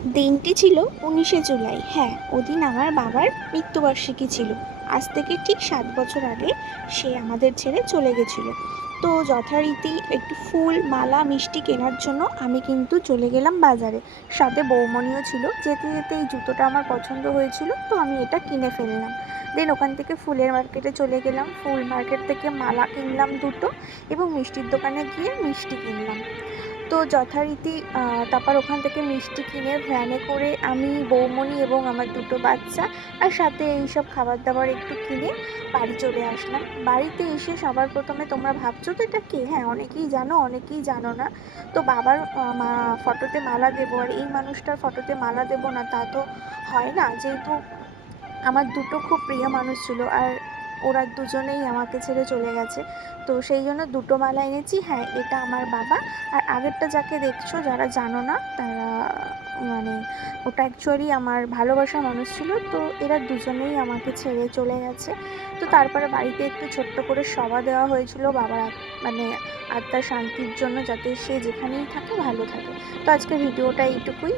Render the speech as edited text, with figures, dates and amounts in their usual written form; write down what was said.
দিনটি ছিল ১৯শে জুলাই। হ্যাঁ, ওদিন আমার বাবার মৃত্যুবার্ষিকী ছিল। আজ থেকে ঠিক ৭ বছর আগে সে আমাদের ছেড়ে চলে গেছিল। তো যথারীতি একটু ফুল, মালা, মিষ্টি কেনার জন্য আমি কিন্তু চলে গেলাম বাজারে। সাথে বৌমণিও ছিল। যেতে যেতে এই জুতোটা আমার পছন্দ হয়েছিল, তো আমি এটা কিনে ফেললাম। দেন ওখান থেকে ফুলের মার্কেটে চলে গেলাম। ফুল মার্কেট থেকে মালা কিনলাম ২ টো এবং মিষ্টির দোকানে গিয়ে মিষ্টি কিনলাম। তো যথারীতি তারপর ওখান থেকে মিষ্টি কিনে ভ্যানে করে আমি, বৌমণি এবং আমার ২ টো বাচ্চা আর সাথে এইসব খাবার দাবার একটু কিনে বাড়ি চলে আসলাম। বাড়িতে এসে সবার প্রথমে তোমরা ভাবছো তো এটা কে? হ্যাঁ, অনেকেই জানো, অনেকেই জানো না। তো বাবার ফটোতে মালা দেবো আর এই মানুষটার ফটোতে মালা দেবো না তা তো হয় না। যেহেতু আমার ২ টো খুব প্রিয় মানুষ ছিল আর ওরা দুজনেই আমাকে ছেড়ে চলে গেছে। তো সেই জন্য ২ টো মালা এনেছি। হ্যাঁ, এটা আমার বাবা। আর আগেরটা যাকে দেখছো, যারা জানো না তারা মানে ওটা অ্যাকচুয়ালি আমার ভালোবাসার মানুষ ছিল। তো এরা দুজনেই আমাকে ছেড়ে চলে গেছে। তো তারপরে বাড়িতে একটু ছোট্ট করে সভা দেওয়া হয়েছিল বাবার মানে আত্মার শান্তির জন্য, যাতে সে যেখানেই থাকে ভালো থাকে। তো আজকের ভিডিওটা এইটুকুই।